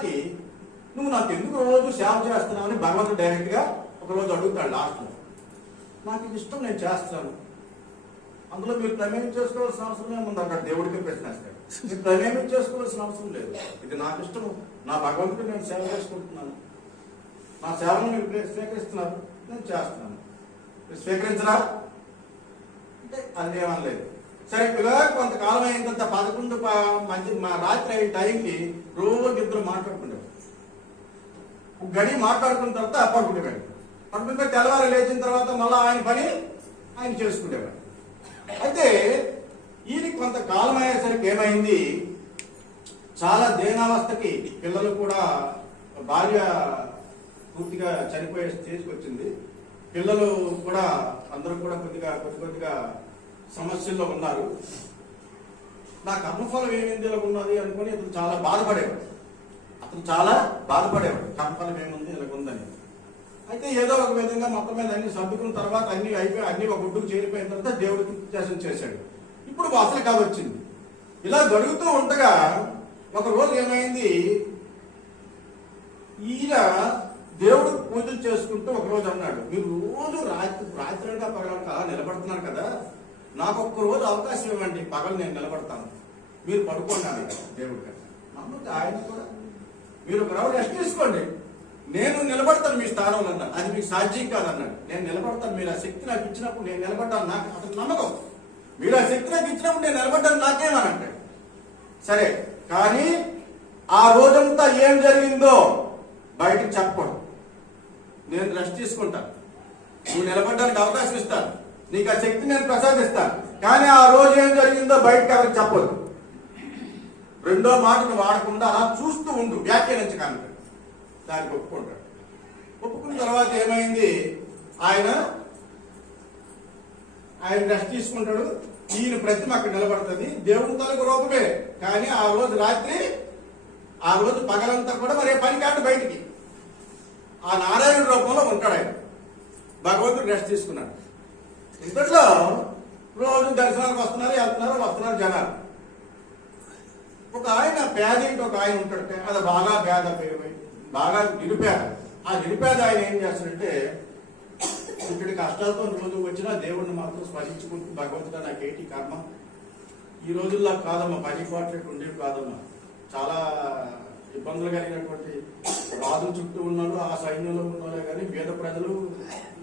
దానికి నువ్వు నాకు ఎందుకు రోజు సేవ చేస్తున్నావు అని భగవంతుడు డైరెక్ట్గా ఒకరోజు అడుగుతాడు లాస్ట్లో నాకు ఇది ఇష్టం నేను చేస్తాను. అందులో మీరు ప్రమేయం చేసుకోవాల్సిన అవసరం ఏముంది? అక్కడ దేవుడికి ప్రశ్న వేస్తాడు. మీరు ప్రమేయం చేసుకోవాల్సిన అవసరం లేదు. ఇది నాకు ఇష్టం. నా భగవంతుడు నేను సేవ చేసుకుంటున్నాను. నా సేవను మీరు స్వీకరిస్తున్నారు. నేను చేస్తున్నాను మీరు స్వీకరించరా? అంటే అది ఏమనలేదు. సరే పిల్లగా కొంతకాలం అయిన తర్వాత పదకొండు మధ్య మా రాత్రి అయిన టైంకి రోజు ఇద్దరు మాట్లాడుకునేవారు గడి మాట్లాడుకున్న తర్వాత పడుకునేవాడు పడుకుంటే తెల్లవారు లేచిన తర్వాత మళ్ళీ ఆయన పని ఆయన చేసుకునేవాడు అయితే ఈయన కొంతకాలం అయ్యేసరికి ఏమైంది? చాలా దేనావస్థకి పిల్లలు కూడా భార్య పూర్తిగా చనిపోయే స్టేజ్కి వచ్చింది. పిల్లలు కూడా అందరూ కూడా కొద్దిగా కొద్ది కొద్దిగా సమస్యల్లో ఉన్నారు. నా కర్మఫలం ఏమైంది ఇలా ఉన్నది అనుకుని అతను చాలా బాధపడేవాడు. అతను చాలా బాధపడేవాడు. కర్మఫలం ఏముంది ఇలా ఉందని. అయితే ఏదో ఒక విధంగా మొత్తం మీద అన్ని సర్దుకున్న తర్వాత అన్ని అయిపోయి అన్ని ఒక గుడ్డుకు చేరిపోయిన తర్వాత దేవుడికి ఉద్దేశం చేశాడు. ఇప్పుడు వాసన కాదు వచ్చింది. ఇలా జరుగుతూ ఉండగా ఒక రోజు ఏమైంది? ఈయన దేవుడు పూజలు చేసుకుంటూ ఒక రోజు అన్నాడు మీరు రోజు రాత్రి రాత్రి పగలక నిలబడుతున్నారు కదా. నాకు ఒక్క రోజు అవకాశం ఇవ్వండి. పగలు నేను నిలబడతాను. మీరు పడుకోండి అన్నాడు దేవుడు నమ్ముతే ఆయన కూడా. మీరు ఒక రౌండ్ రెస్ట్ తీసుకోండి. నేను నిలబడతాను మీ స్థానంలో అన్నాడు అది మీకు సాధ్యం కాదన్నాడు. నేను నిలబడతాను. మీరు ఆ శక్తి నాకు ఇచ్చినప్పుడు నేను నిలబడ్డాను. నాకు అతను నమ్మకం. మీరు ఆ శక్తి నాకు ఇచ్చినప్పుడు నేను నిలబడ్డాను. నాకేమని అంటాడు. సరే కానీ ఆ రోజంతా ఏం జరిగిందో బయటకు చెప్పకూడదు. నేను రెస్ట్ తీసుకుంటాను. నువ్వు నిలబడడానికి అవకాశం ఇస్తాను. నీకు ఆ శక్తి నేను ప్రసాదిస్తాను. కానీ ఆ రోజు ఏం జరిగిందో బయటకు ఎవరికి చెప్పొద్దు. రెండో మాటను వాడకుండా అలా చూస్తూ ఉండు వ్యాఖ్యానించకండి. దానికి ఒప్పుకుంటాడు. ఒప్పుకున్న తర్వాత ఏమైంది? ఆయన ఆయన రెస్ట్ తీసుకుంటాడు. ఈయన ప్రతిమ అక్కడ నిలబడుతుంది. దేవుని తలకు రూపమే. కానీ ఆ రోజు రాత్రి ఆ రోజు పగలంతా కూడా మరి పని కాదు బయటికి. ఆ నారాయణ రూపంలో ఉంటాడు ఆయన. భగవంతుడు రెస్ట్ తీసుకున్నాడు. ఇప్పట్లో రోజు దర్శనానికి వస్తున్నారు వెళ్తున్నారు వస్తున్నారు జనాలు. ఒక ఆయన పేదింటి ఒక ఆయన ఉంటాడంటే అది బాగా పేద పేరు బాగా నిరుపేద. ఆ నిరుపేద ఆయన ఏం చేస్తాడంటే ఇక్కడి కష్టాలతో రోజు వచ్చినా దేవుడిని మాత్రం స్మరించుకుంటూ భగవంతుడా నాకేంటి కర్మ? ఈ రోజుల్లో కాదమ్మా పని పాటలు ఉండేవి కాదమ్మా. చాలా ఇబ్బందులు కలిగినటువంటి రాజుల చుట్టూ ఉన్నారు ఆ సైన్యంలో ఉన్నారే కానీ పేద ప్రజలు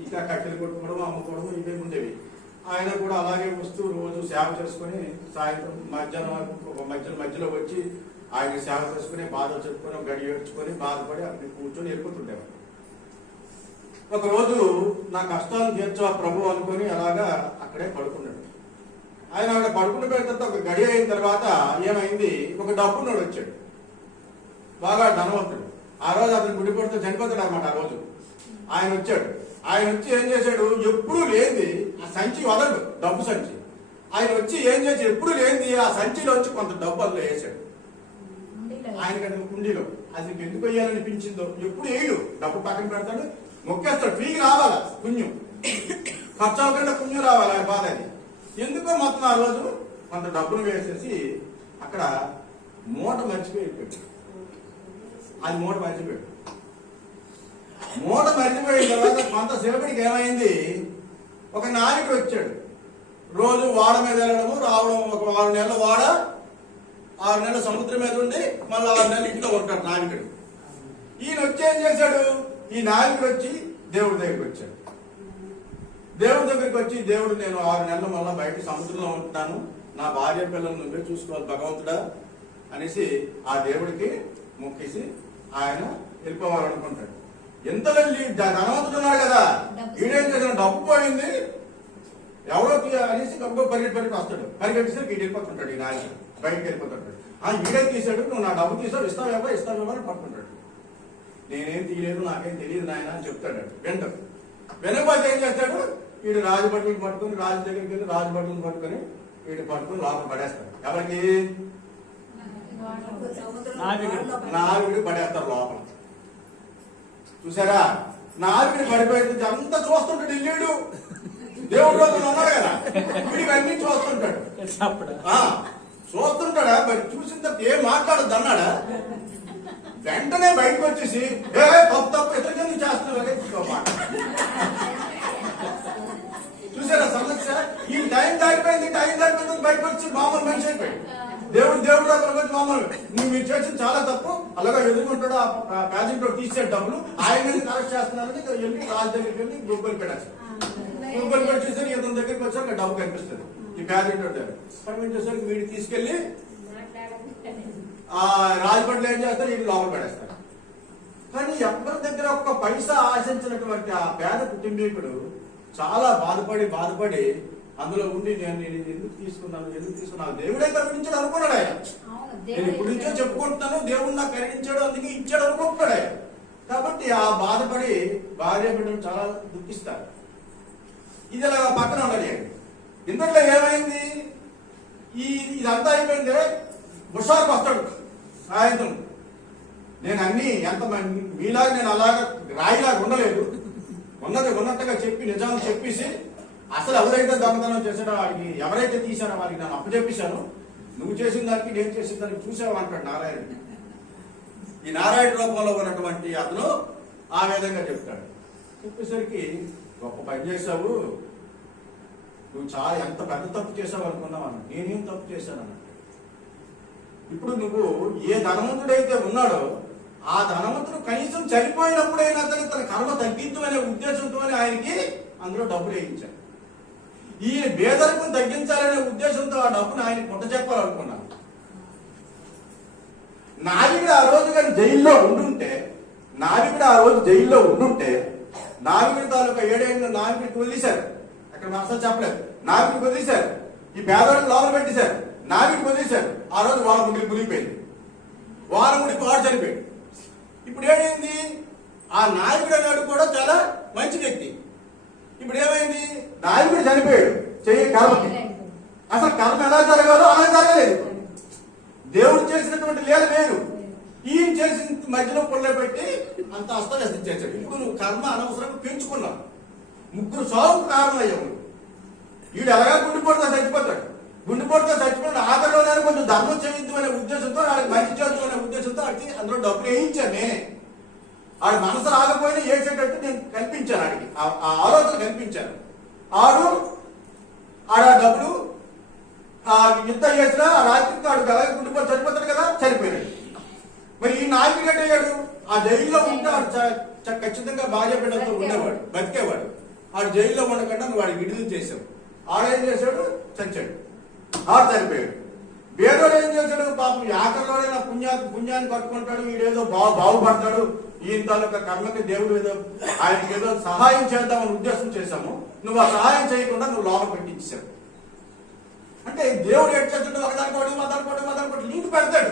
ఇంకా కట్టెలు కొట్టుకోవడం అమ్ముకోవడం ఇవే ఉండేవి. ఆయన కూడా అలాగే వస్తూ రోజు సేవ చేసుకొని సాయంత్రం మధ్యాహ్నం ఒక మధ్య మధ్యలో వచ్చి ఆయన సేవ చేసుకుని బాధ చెప్పుకొని గడి ఏడ్చుకొని బాధపడి అక్కడికి కూర్చొని వెళ్ళిపోతుండేవాడు ఒకరోజు నా కష్టాలు తీర్చా ప్రభు అనుకొని అలాగా అక్కడే పడుకున్నాడు. ఆయన అక్కడ పడుకున్న తర్వాత ఒక గడి అయిన తర్వాత ఏమైంది? ఒక డబ్బున్నోడు వచ్చాడు. బాగా ధనవంతుడు. ఆ రోజు అతను గుడిపడితో చనిపోతాడు అనమాట ఆ రోజు. ఆయన వచ్చాడు. ఆయన వచ్చి ఏం చేశాడు? ఎప్పుడూ లేనిది ఆ సంచి వదలడు డబ్బు సంచి. ఆయన వచ్చి ఏం చేసి ఎప్పుడు లేనిది ఆ సంచిలో వచ్చి కొంత డబ్బు అందులో వేసాడు ఆయన కనుక కుండీలో అది ఎందుకు వేయాలనిపించిందో ఎప్పుడు వేయడు. డబ్బు పక్కన పెడతాడు మొక్కేస్తాడు. ఫ్రీకి రావాలా? పుణ్యం. ఖర్చు అవ్వకుండా పుణ్యం రావాలి ఆయన బాధ అది. ఎందుకో మొత్తం ఆ రోజు కొంత డబ్బులు వేసేసి అక్కడ మూట మర్చిపోయిపోయాడు అది మూట మర్చిపోయాడు. మూట మర్చిపోయిన తర్వాత కొంతసేపటికి ఏమైంది? ఒక నాయకుడు వచ్చాడు. రోజు వాడ మీద వెళ్ళడము రావడం ఒక ఆరు నెలలు వాడ ఆరు నెలలు సముద్రం మీద ఉండి మళ్ళీ ఆరు నెలలు ఇంట్లో ఉంటాడు నాయకుడు. ఈయన వచ్చి ఏం చేశాడు? ఈ నాయకుడు వచ్చి దేవుడి దగ్గరికి వచ్చాడు. దేవుడి దగ్గరికి వచ్చి దేవుడు నేను ఆరు నెలలు మళ్ళీ బయట సముద్రంలో ఉంటున్నాను. నా భార్య పిల్లలు నువ్వే చూసుకోవాలి భగవంతుడా అనేసి ఆ దేవుడికి మొక్కేసి ఆయన వెళ్ళిపోవాలనుకుంటాడు. ఎంత వెళ్ళి ధనవంతుడు ఉన్నాడు కదా ఈడేం చేసిన డబ్బు పోయింది. ఎవరో తీ- అనేసి గబ్బు పరిగెట్టి పరిగెట్టి వస్తాడు. పరిగెట్టేసరికి ఈడు వెళ్ళిపోతుంటాడు ఈ నాయకుడు. బయటకు వెళ్ళిపోతుంటాడు. ఆ ఈడే తీసాడు నువ్వు నా డబ్బు తీసావు ఇస్తావేమో ఇస్తావేమో అని పట్టుకుంటాడు. నేనేం తీయలేదు నాకేం తెలియదు నాయన అని చెప్తాడు. వెంట వెనకపోతే ఏం చేస్తాడు? వీడు రాజు బట్టలు పట్టుకొని రాజు దగ్గరికి వెళ్ళి రాజు బట్టలు పట్టుకొని వీడు పట్టుకొని లోపల పడేస్తాడు. ఎవరికి? నాలుగుడి పడేస్తారు లోపల. చూసారా? నాలుగుడి పడిపోయింది అంతా చూస్తుంటాడు ఇల్లుడు. దేవుడు రోజు ఉన్నాడు కదా వీడికి అన్ని చూస్తుంటాడు. చూస్తుంటాడా? మరి చూసిన తర్వాత ఏం మాట్లాడద్దు అన్నాడా? వెంటనే బయటకు వచ్చేసి ఏ తప్పు తప్పు ఎట్లా నువ్వు చేస్తున్నావు? మాట. చూసారా సమస్య? ఈ టైం దాటిపోయింది టైం దాటిపోయింది బయటకు వచ్చి మామూలు మనిషి అయిపోయింది దేవుడు దేవుడు అక్కడ వచ్చి మామూలు. నువ్వు మీరు చేసిన చాలా తప్పు. అలాగా ఎదుర్కొంటాడు ఆ ప్యాసింజర్ తీసే డబ్బులు. ఆయన మీద కరెక్ట్ చేస్తున్నారని వెళ్ళి రాజు దగ్గరికి వెళ్ళి గూగుల్ పెట్టారు గూగుల్ పే చూసారు ఇతని దగ్గరికి వచ్చాక డబ్బు కనిపిస్తుంది. ఈ ప్యాసింజర్ దగ్గర పని చేసరికి వీడు తీసుకెళ్ళి ఆ రాజమండ్రిలో ఏం చేస్తారు? వీళ్ళు లోపల పడేస్తారు. కానీ ఎవరి దగ్గర ఒక్క పైసా ఆశించినటువంటి ఆ పేద కుటుంబీకుడు చాలా బాధపడి బాధపడి అందులో ఉండి నేను నేను ఎందుకు తీసుకున్నాను ఎందుకు తీసుకున్నాను? దేవుడే కరుణించాడు అనుకున్నాడు ఆయన. నేను ఇప్పుడు నుంచో చెప్పుకుంటున్నాను దేవుడు నాకు కరుణించాడు అందుకే ఇచ్చాడు అనుకుంటున్నాడు ఆయన. కాబట్టి ఆ బాధపడి భార్య బిడ్డలు చాలా దుఃఖిస్తారు ఇది అలా పక్కన ఉన్నది ఇంతట్లో ఏమైంది? ఈ ఇదంతా అయిపోయింది బుషార్కి వస్తాడు సాయంత్రం. నేను అన్ని ఎంత మీలాగా నేను అలాగా రాయిలాగా ఉండలేదు. ఉన్నది ఉన్నట్టుగా చెప్పి నిజాలు చెప్పేసి అసలు ఎవరైతే దొంగతనం చేశాడో వాడికి ఎవరైతే తీశారో వాడికి నేను అప్పచెప్పేశాను నువ్వు చేసిన దానికి నేను చేసిన దానికి చూసావు అంటాడు నారాయణ ఈ నారాయణ రూపంలో ఉన్నటువంటి అతను ఆ విధంగా చెప్తాడు. చెప్పేసరికి గొప్ప పని చేశావు. నువ్వు చాలా ఎంత పెద్ద తప్పు చేసావు అనుకున్నావు అన్న నేనేం తప్పు చేశాను అన్నట్టు ఇప్పుడు నువ్వు ఏ ధనవంతుడైతే ఉన్నాడో ఆ ధనవంతుడు కనీసం చనిపోయినప్పుడైనా సరే తన కర్మ తగ్గిద్దు అనే ఉద్దేశంతోనే ఆయనకి అందులో డబ్బులు వేయించాడు. ఈ పేదరికం తగ్గించాలనే ఉద్దేశంతో ఆ డబ్బును ఆయన పుట్ట చెప్పాలనుకున్నాను. నావికుడు ఆ రోజు కానీ జైల్లో ఉండుంటే నావికుడు ఆ రోజు జైల్లో ఉండుంటే నావికుడు తాలూకా ఏడేళ్ళు నావికుడికి వదిలేశారు అక్కడ మనసు చెప్పలేదు. నావికుడికి వదిలేశారు ఈ పేదవాడికి లోపల పెట్టేశారు. నావికుడికి వదిలేశారు ఆ రోజు వాళ్ళ గుడికి మునిగిపోయింది వాళ్ళ గుడికి వాడు చనిపోయాడు ఇప్పుడు ఏమైంది? ఆ నాయకుడు అన్నాడు కూడా చాలా మంచి వ్యక్తి. నాయకుడు చనిపోయాడు. చెయ్యి కర్మకి అసలు కర్మ ఎలా జరగాలో అలా జరగలేదు. దేవుడు చేసినటువంటి లేదు వేరు. ఈయన చేసిన మధ్యలో పుల్ల పెట్టి అంత అస్తవ్యస్తం చేశాడు ఇప్పుడు నువ్వు కర్మ అనవసరంగా పెంచుకున్నావు. ముగ్గురు సాగుకు కారణం అయ్యావు వీడు ఎలాగా గుండెపోటుతో చచ్చిపోతాడు. గుండెపోటుతో చచ్చిపోయిన ఆఖరిలోనే కొంచెం ధర్మం చేయించమనే ఉద్దేశంతో వాడికి మంచి చేద్దాం అనే ఉద్దేశంతో వాడికి అందులో డబ్బులు వేయించానే ఆడు మనసు రాకపోయినా ఏడ్చేటట్టు నేను కల్పించాను ఆడికి. ఆ- ఆ ఆలోచన కల్పించాను. ఆడు ఆడ డబ్బులు ఆ యుద్ధం చేసిన ఆ రాత్రికి ఆడు అలాగే గుండెపోటు చనిపోతాడు కదా చనిపోయాడు. మరి ఈ నాయకుడు ఏంటి అయ్యాడు ఆ జైల్లో ఉంటే ఖచ్చితంగా భార్య బిడ్డలతో ఉండేవాడు బతికేవాడు. ఆడు జైల్లో ఉండకుండా నువ్వు వాడికి విడుదల చేసావు ఆడేం చేశాడు? చచ్చాడు ఆడు చనిపోయాడు. వేరేవాడు ఏం చేశాడు? పాపం ఈ నా పుణ్యా పుణ్యాన్ని కట్టుకుంటాడు వీడేదో బాగు బాగుపడతాడు. ఈయన తాలూకా కర్మకి దేవుడు ఏదో ఆయనకి ఏదో సహాయం చేద్దామని ఉద్దేశం చేశాము. నువ్వు ఆ సహాయం చేయకుండా నువ్వు లోపల పెట్టించావు అంటే దేవుడు ఎట్ చేస్తాడు ఒకదానికోటి మదానికోటి మదానికోటి లింక్ పెడతాడు.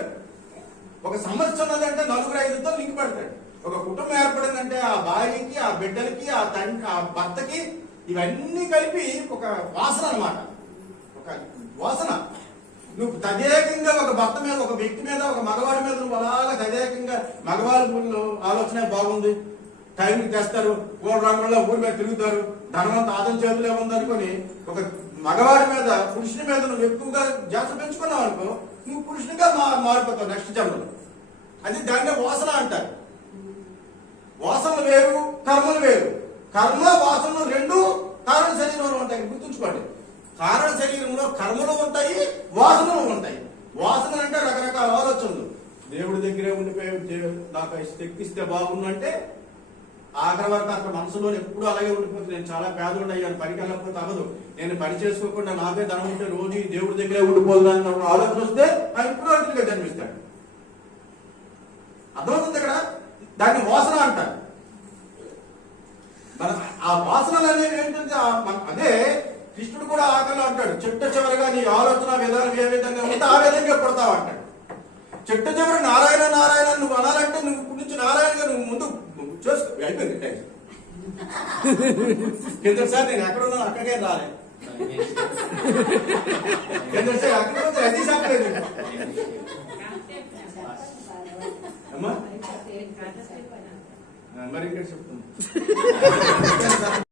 ఒక సమస్య ఉన్నదంటే నలుగురు ఐదుతో లింక్ పెడతాడు. ఒక కుటుంబం ఏర్పడిందంటే ఆ భార్యకి ఆ బిడ్డలకి ఆ తండ్రి ఆ భర్తకి ఇవన్నీ కలిపి ఒక వాసన అన్నమాట. ఒక వాసన. నువ్వు తదేకంగా ఒక భర్త మీద ఒక వ్యక్తి మీద ఒక మగవాడి మీద నువ్వు అలాగా తదేకంగా మగవాళ్ళ ఊళ్ళో ఆలోచనే బాగుంది. టైంకి తెస్తారు మూడు రంగుల్లో ఊరి మీద తిరుగుతారు ధనవంత ఆదం చేతులు ఏముందనుకొని ఒక మగవాడి మీద పురుషుని మీద నువ్వు ఎక్కువగా జాస్తి పెంచుకున్నావు అనుకో నువ్వు పురుషునిగా మా మారిపోతావు నెక్స్ట్ జన్మలో అది దాన్ని వాసన అంటారు. వాసనలు వేరు కర్మలు వేరు. కర్మ వాసనలు రెండు కారణ శరీరంలో ఉంటాయి. గుర్తుంచుకోండి. కారణ శరీరంలో కర్మలు ఉంటాయి వాసనలు ఉంటాయి. వాసనలు అంటే రకరకాల ఆలోచనలు. దేవుడి దగ్గరే ఉండిపోయి దేవుడు నాకు తెక్కిస్తే బాగుండు అంటే ఆఖరి వరకు అక్కడ మనసులో ఎప్పుడు అలాగే ఉండిపోతుంది. నేను చాలా పేదలు అయ్యాను పనికి వెళ్ళకపోతే అవ్వదు నేను పని చేసుకోకుండా నాకే ధనం ఉంటే రోజు దేవుడి దగ్గరే ఉండిపోదు ఒక ఆలోచన వస్తే ఆయన ఇప్పుడు జన్మిస్తాడు. అర్థమవుతుంది ఇక్కడ దాన్ని వాసన అంటారు. మన ఆ వాసనలు అనేవి ఏంటంటే అదే కృష్ణుడు కూడా ఆకలిలో అంటాడు చెట్ట చివరిగా నీ ఆలోచన విధానం ఏ విధంగా ఉంటే ఆ విధంగా పుడతావు అంటాడు. చెట్ట చివరి నారాయణ నారాయణ నువ్వు అనాలంటే నువ్వు ఇప్పుడు నుంచి నారాయణగా నువ్వు ముందు చేసుకో అయిపోయింది టైం. కిందసారి నేను ఎక్కడ ఉన్నాను అక్కడికే రాలే. కిందసారి అక్కడ ఉంది అది అమ్మా? మరి ఇక్కడ చెప్తున్నా.